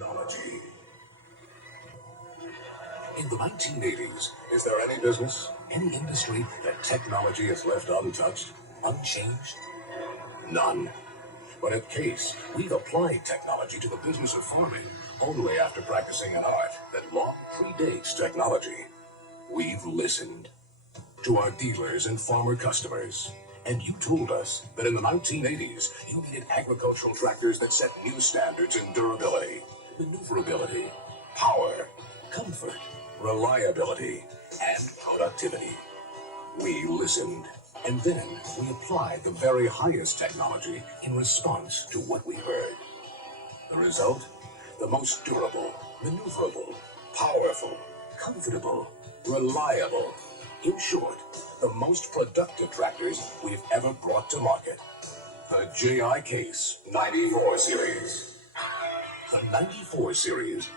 Technology. In the 1980s, is there any business, any industry that technology has left untouched, unchanged? None. But at Case, we've applied technology to the business of farming only after practicing an art that long predates technology. We've listened to our dealers and farmer customers. And you told us that in the 1980s, you needed agricultural tractors that set new standards in durability, maneuverability, power, comfort, reliability, and productivity. We listened, and then we applied the very highest technology in response to what we heard. The result? The most durable, maneuverable, powerful, comfortable, reliable. In short, the most productive tractors we've ever brought to market. The J.I. Case 94 Series. The 94 Series.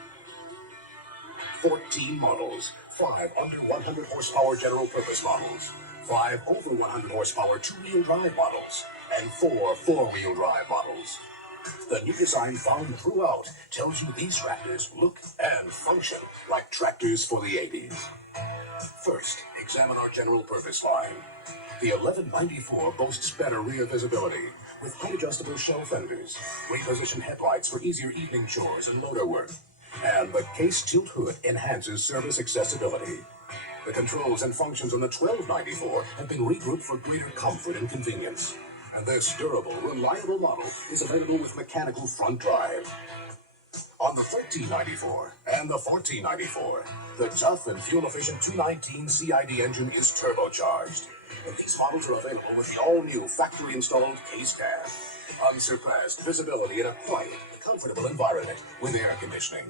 14 models, 5 under 100 horsepower general purpose models, 5 over 100 horsepower two-wheel drive models, and 4 four-wheel drive models. The new design found throughout tells you these tractors look and function like tractors for the 80s. First, examine our general purpose line. The 1194 boasts better rear visibility with height-adjustable shell fenders, repositioned headlights for easier evening chores and loader work, and the Case tilt hood enhances service accessibility. The controls and functions on the 1294 have been regrouped for greater comfort and convenience. And this durable, reliable model is available with mechanical front drive. On the 1394 and the 1494, the tough and fuel-efficient 219 CID engine is turbocharged. And these models are available with the all-new factory-installed Case cab. Unsurpassed visibility in a quiet, comfortable environment with air conditioning.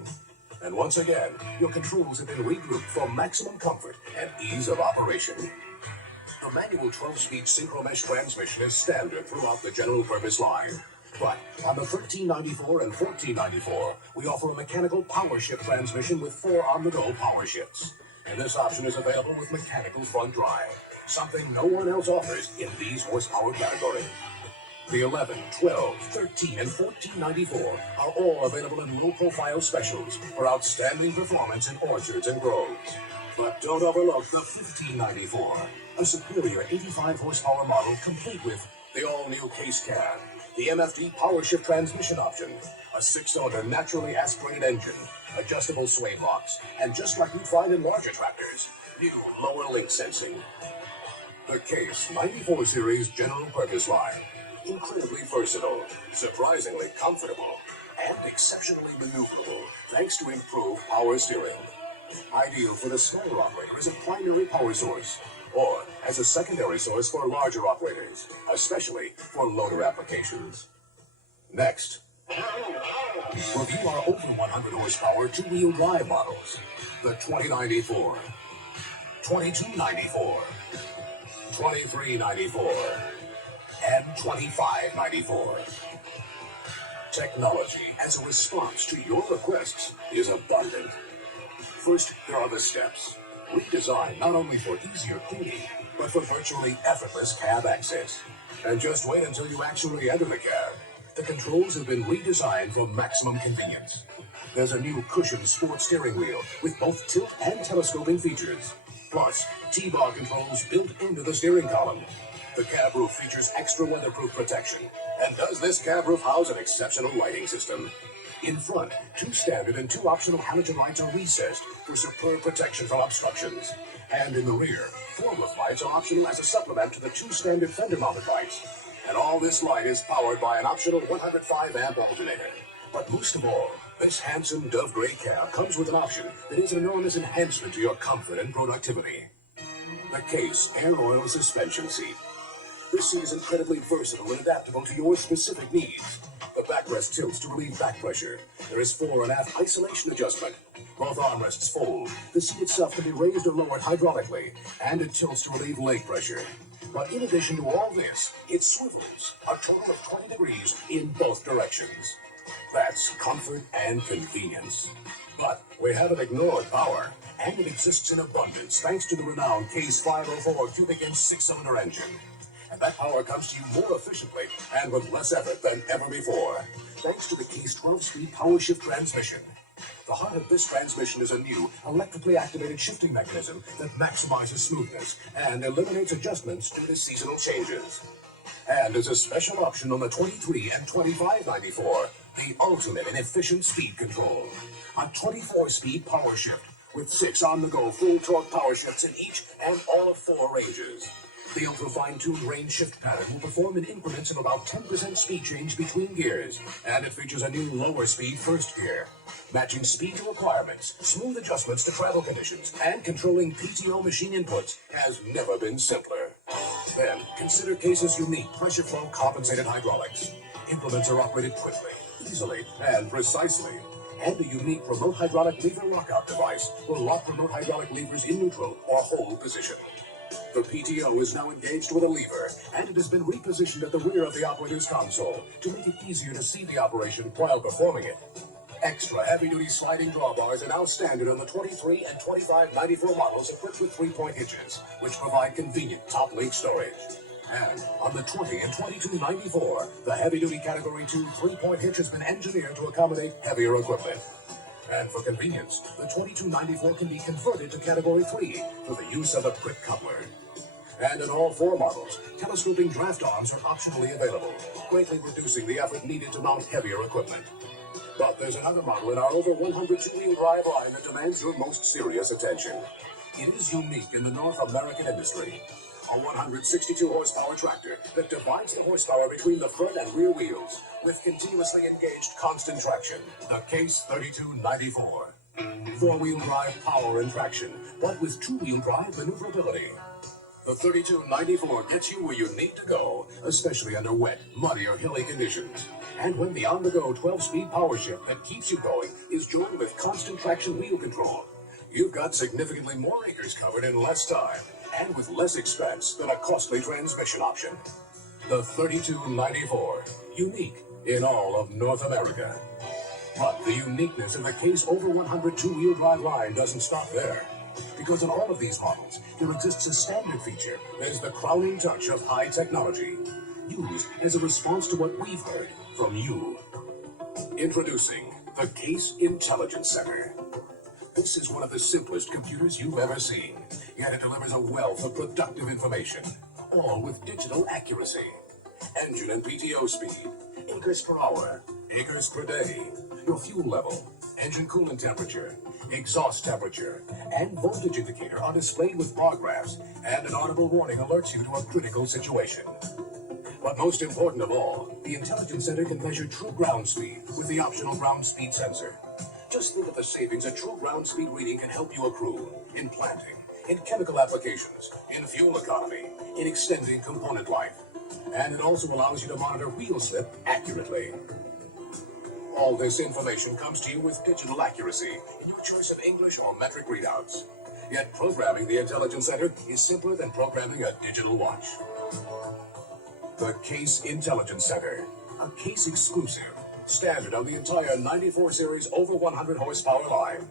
And once again, your controls have been regrouped for maximum comfort and ease of operation. The manual 12-speed synchro-mesh transmission is standard throughout the general-purpose line. But on the 1394 and 1494, we offer a mechanical power shift transmission with 4 on-the-go power shifts. And this option is available with mechanical front drive, something no one else offers in these horsepower categories. The 11, 12, 13, and 1494 are all available in low-profile specials for outstanding performance in orchards and groves. But don't overlook the 1594, a superior 85 horsepower model complete with the all-new Case cab, the MFD power shift transmission option, a 6-cylinder naturally aspirated engine, adjustable sway box, and just like you'd find in larger tractors, new lower link sensing. The Case 94 Series general purpose line. Incredibly versatile, surprisingly comfortable, and exceptionally maneuverable thanks to improved power steering. Ideal for the smaller operator as a primary power source, or as a secondary source for larger operators, especially for loader applications. Next, review our over 100 horsepower two-wheel drive models. The 2094, 2294, 2394, and 2594. Technology as a response to your requests is abundant. First, there are the steps. Redesigned not only for easier cleaning, but for virtually effortless cab access. And just wait until you actually enter the cab. The controls have been redesigned for maximum convenience. There's a new cushioned sport steering wheel with both tilt and telescoping features. Plus, T-bar controls built into the steering column. The cab roof features extra weatherproof protection. And does this cab roof house an exceptional lighting system? In front, 2 standard and 2 optional halogen lights are recessed for superb protection from obstructions. And in the rear, 4 roof lights are optional as a supplement to the 2 standard fender-mounted lights. And all this light is powered by an optional 105-amp alternator. But most of all, this handsome dove gray cab comes with an option that is an enormous enhancement to your comfort and productivity. The Case Air Oil Suspension Seat. This seat is incredibly versatile and adaptable to your specific needs. The backrest tilts to relieve back pressure. There is fore and aft isolation adjustment. Both armrests fold. The seat itself can be raised or lowered hydraulically, and it tilts to relieve leg pressure. But in addition to all this, it swivels a total of 20 degrees in both directions. That's comfort and convenience. But we haven't ignored power, and it exists in abundance thanks to the renowned Case 504 cubic inch 6-cylinder engine. And that power comes to you more efficiently and with less effort than ever before, thanks to the Case 12-speed power shift transmission. The heart of this transmission is a new, electrically activated shifting mechanism that maximizes smoothness and eliminates adjustments due to seasonal changes. And as a special option on the 23 and 2594, the ultimate in efficient speed control. A 24-speed power shift with 6 on-the-go full torque power shifts in each and all of 4 ranges. The ultra-fine-tuned range shift pattern will perform in increments of about 10% speed change between gears, and it features a new lower-speed first gear. Matching speed to requirements, smooth adjustments to travel conditions, and controlling PTO machine inputs has never been simpler. Then, consider Case's unique pressure flow compensated hydraulics. Implements are operated quickly, easily, and precisely. And a unique remote hydraulic lever lockout device will lock remote hydraulic levers in neutral or hold position. The PTO is now engaged with a lever, and it has been repositioned at the rear of the operator's console to make it easier to see the operation while performing it. Extra heavy-duty sliding drawbars are now standard on the 23 and 2594 models equipped with 3-point hitches, which provide convenient top-link storage. And on the 20 and 2294, the heavy-duty Category 2 3-point hitch has been engineered to accommodate heavier equipment. And for convenience, the 2294 can be converted to Category 3 through the use of a quick coupler. And in all 4 models, telescoping draft arms are optionally available, greatly reducing the effort needed to mount heavier equipment. But there's another model in our over 100 two-wheel drive line that demands your most serious attention. It is unique in the North American industry. A 162 horsepower tractor that divides the horsepower between the front and rear wheels with continuously engaged constant traction. The Case 3294. 4-wheel drive power and traction, but with 2-wheel drive maneuverability. The 3294 gets you where you need to go, especially under wet, muddy, or hilly conditions. And when the on-the-go 12-speed power shift that keeps you going is joined with constant traction wheel control, you've got significantly more acres covered in less time and with less expense than a costly transmission option. The 3294, unique in all of North America. But the uniqueness of the Case over 100 two-wheel drive line doesn't stop there. Because in all of these models, there exists a standard feature that is the crowning touch of high technology, used as a response to what we've heard from you. Introducing the Case Intelligence Center. This is one of the simplest computers you've ever seen, yet it delivers a wealth of productive information, all with digital accuracy. Engine and PTO speed, acres per hour, acres per day, your fuel level, engine coolant temperature, exhaust temperature, and voltage indicator are displayed with bar graphs, and an audible warning alerts you to a critical situation. But most important of all, the Intelligence Center can measure true ground speed with the optional ground speed sensor. Just think of the savings a true ground speed reading can help you accrue in planting, in chemical applications, in fuel economy, in extending component life. And it also allows you to monitor wheel slip accurately. All this information comes to you with digital accuracy in your choice of English or metric readouts. Yet programming the Intelligence Center is simpler than programming a digital watch. The Case Intelligence Center, a Case exclusive, standard on the entire 94 series over 100 horsepower line.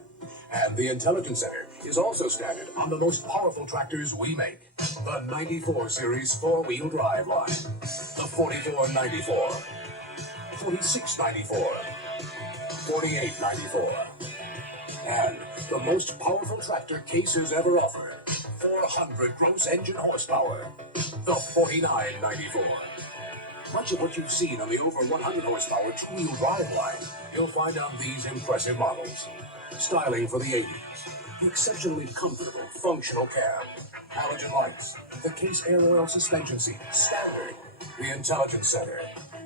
And the Intelligence Center is also standard on the most powerful tractors we make. The 94 series 4-wheel drive line, the 4494, 4694, 4894, and the most powerful tractor Case has ever offered, 400 gross engine horsepower, the 4994. Much of what you've seen on the over 100 horsepower two-wheel drive line, you'll find on these impressive models. Styling for the 80s, the exceptionally comfortable, functional cab, halogen lights, the Case air oil suspension seat, standard, the Intelligence Center,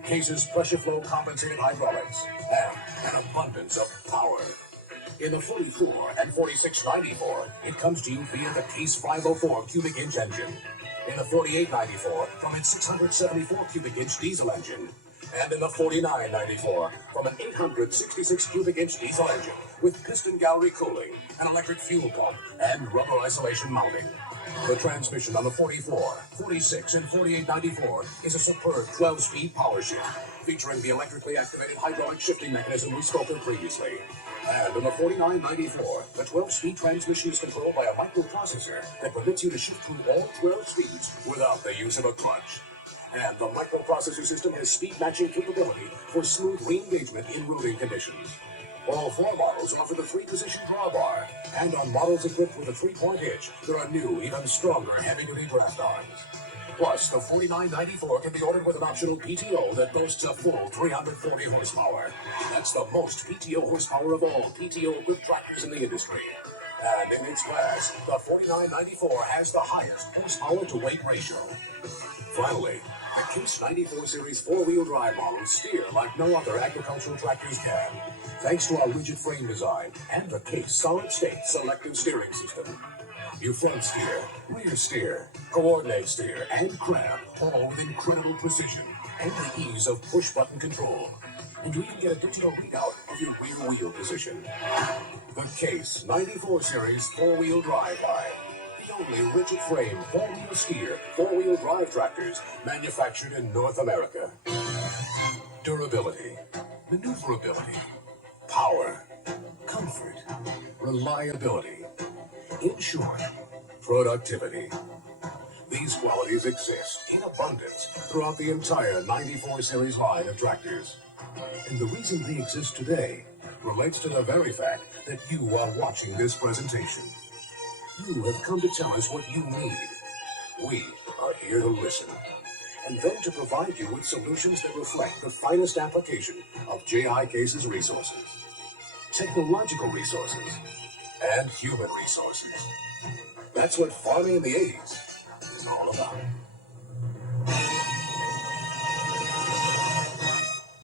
Case's pressure flow compensated hydraulics, and an abundance of power. In the 44 and 4694, it comes to you via the Case 504 cubic inch engine. In the 4894, from its 674 cubic inch diesel engine. And in the 4994, from an 866 cubic inch diesel engine with piston gallery cooling, an electric fuel pump, and rubber isolation mounting. The transmission on the 44, 46, and 4894 is a superb 12-speed power shift, featuring the electrically activated hydraulic shifting mechanism we spoke of previously. And in the 4994, the 12-speed transmission is controlled by a microprocessor that permits you to shift through all 12 speeds without the use of a clutch. And the microprocessor system has speed matching capability for smooth re-engagement in routing conditions. All 4 models offer the 3-position drawbar, and on models equipped with a 3-point hitch, there are new, even stronger heavy-duty draft arms. Plus, the $49.94 can be ordered with an optional PTO that boasts a full 340 horsepower. That's the most PTO horsepower of all PTO-equipped tractors in the industry. And in its class, the $49.94 has the highest horsepower-to-weight ratio. Finally, the Case 94 Series 4-wheel drive models steer like no other agricultural tractors can, thanks to our rigid frame design and the Case solid-state selective steering system. You front steer, rear steer, coordinate steer, and cram, all with incredible precision and the ease of push-button control. And you even get a digital readout of your rear wheel position. The Case 94 Series 4-wheel drive line. The only rigid frame 4-wheel steer, 4-wheel drive tractors manufactured in North America. Durability, maneuverability, power, comfort, reliability. In short, productivity. These qualities exist in abundance throughout the entire 94 Series line of tractors. And the reason they exist today relates to the very fact that you are watching this presentation. You have come to tell us what you need. We are here to listen, and then to provide you with solutions that reflect the finest application of J.I. Case's resources. Technological resources and human resources. That's what farming in the 80s is all about.